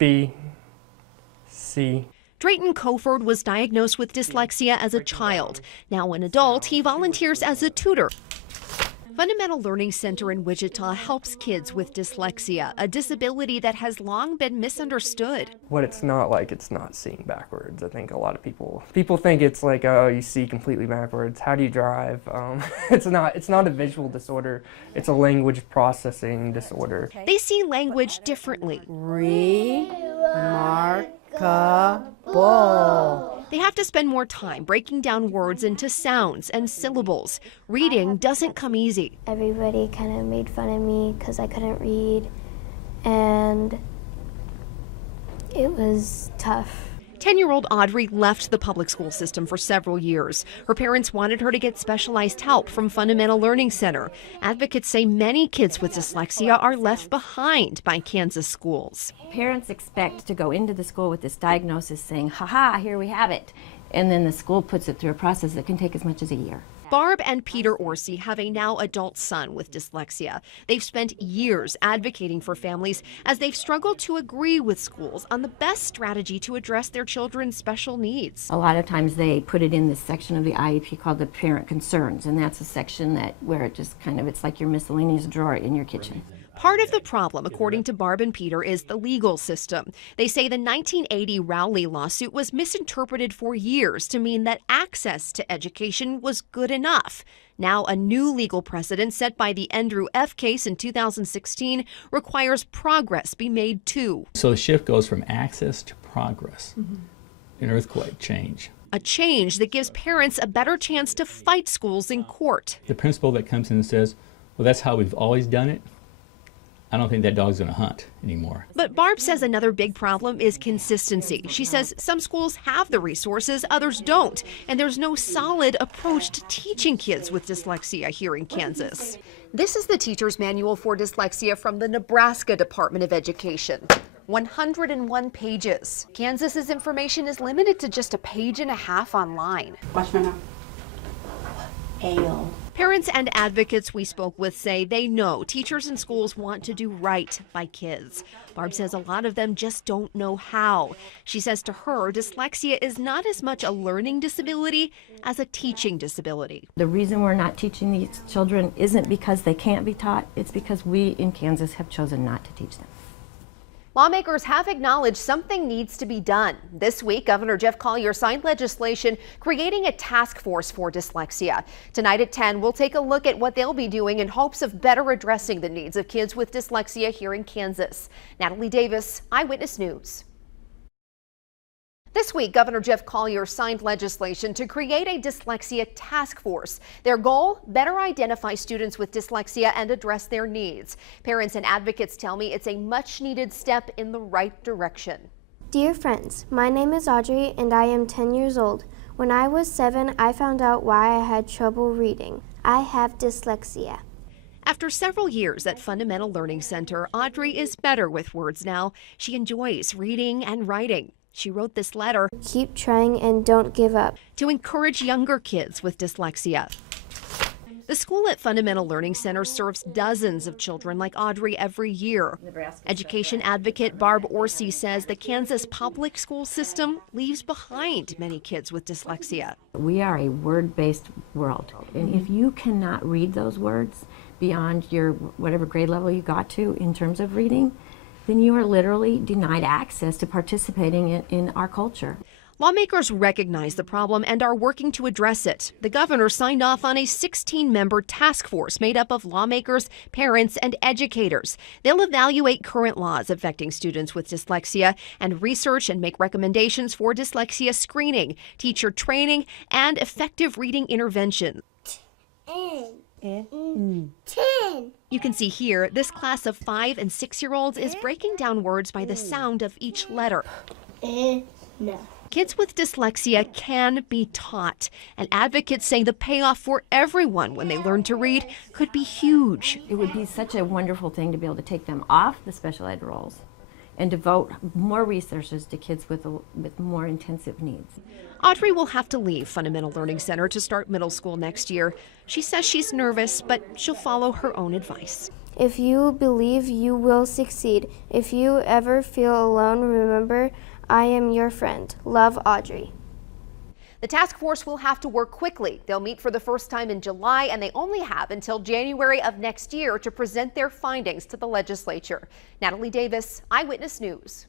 B, C. Drayton Coford was diagnosed with dyslexia as a child. Now an adult, he volunteers as a tutor. Fundamental Learning Center in Wichita helps kids with dyslexia, a disability that has long been misunderstood. What it's not seeing backwards. I think a lot of people think it's like, oh, you see completely backwards. How do you drive? It's not a visual disorder. It's a language processing disorder. They see language differently. Remarkable. They have to spend more time breaking down words into sounds and syllables. Reading doesn't come easy. Everybody kind of made fun of me because I couldn't read, and it was tough. 10-year-old Audrey left the public school system for several years. Her parents wanted her to get specialized help from Fundamental Learning Center. Advocates say many kids with dyslexia are left behind by Kansas schools. Parents expect to go into the school with this diagnosis saying, ha-ha, here we have it. And then the school puts it through a process that can take as much as a year. Barb and Peter Orsi have a now adult son with dyslexia. They've spent years advocating for families as they've struggled to agree with schools on the best strategy to address their children's special needs. A lot of times they put it in this section of the IEP called the parent concerns, and that's a section where it just it's like your miscellaneous drawer in your kitchen. Part of the problem, according to Barb and Peter, is the legal system. They say the 1980 Rowley lawsuit was misinterpreted for years to mean that access to education was good enough. Now, a new legal precedent set by the Andrew F. case in 2016 requires progress be made too. So the shift goes from access to progress, an earthquake change. A change that gives parents a better chance to fight schools in court. The principal that comes in and says, well, that's how we've always done it, I don't think that dog's going to hunt anymore. But Barb says another big problem is consistency. She says some schools have the resources, others don't, and there's no solid approach to teaching kids with dyslexia here in Kansas. This is the teacher's manual for dyslexia from the Nebraska Department of Education. 101 pages. Kansas's information is limited to just a page and a half online. Watch my mouth. Ale. Parents and advocates we spoke with say they know teachers and schools want to do right by kids. Barb says a lot of them just don't know how. She says to her, dyslexia is not as much a learning disability as a teaching disability. The reason we're not teaching these children isn't because they can't be taught, it's because we in Kansas have chosen not to teach them. Lawmakers have acknowledged something needs to be done. This week, Governor Jeff Collier signed legislation creating a task force for dyslexia. Tonight at 10, we'll take a look at what they'll be doing in hopes of better addressing the needs of kids with dyslexia here in Kansas. Natalie Davis, Eyewitness News. This week, Governor Jeff Collier signed legislation to create a dyslexia task force. Their goal, better identify students with dyslexia and address their needs. Parents and advocates tell me it's a much-needed step in the right direction. Dear friends, my name is Audrey and I am 10 years old. When I was 7, I found out why I had trouble reading. I have dyslexia. After several years at Fundamental Learning Center, Audrey is better with words now. She enjoys reading and writing. She wrote this letter, Keep trying and don't give up, to encourage younger kids with dyslexia. The school at Fundamental Learning Center serves dozens of children like Audrey every year. Education advocate Barb Orsi says the Kansas public school system leaves behind many kids with dyslexia. We are a word-based world, and if you cannot read those words beyond your whatever grade level you got to in terms of reading, then you are literally denied access to participating in our culture. Lawmakers recognize the problem and are working to address it. The governor signed off on a 16-member task force made up of lawmakers, parents, and educators. They'll evaluate current laws affecting students with dyslexia and research and make recommendations for dyslexia screening, teacher training, and effective reading intervention. 10. You can see here, this class of 5- and 6-year-olds is breaking down words by the sound of each letter. No. Kids with dyslexia can be taught, and advocates say the payoff for everyone when they learn to read could be huge. It would be such a wonderful thing to be able to take them off the special ed rolls and devote more resources to kids with more intensive needs. Audrey will have to leave Fundamental Learning Center to start middle school next year. She says she's nervous, but she'll follow her own advice. If you believe, you will succeed. If you ever feel alone, remember, I am your friend. Love, Audrey. The task force will have to work quickly. They'll meet for the first time in July, and they only have until January of next year to present their findings to the legislature. Natalie Davis, Eyewitness News.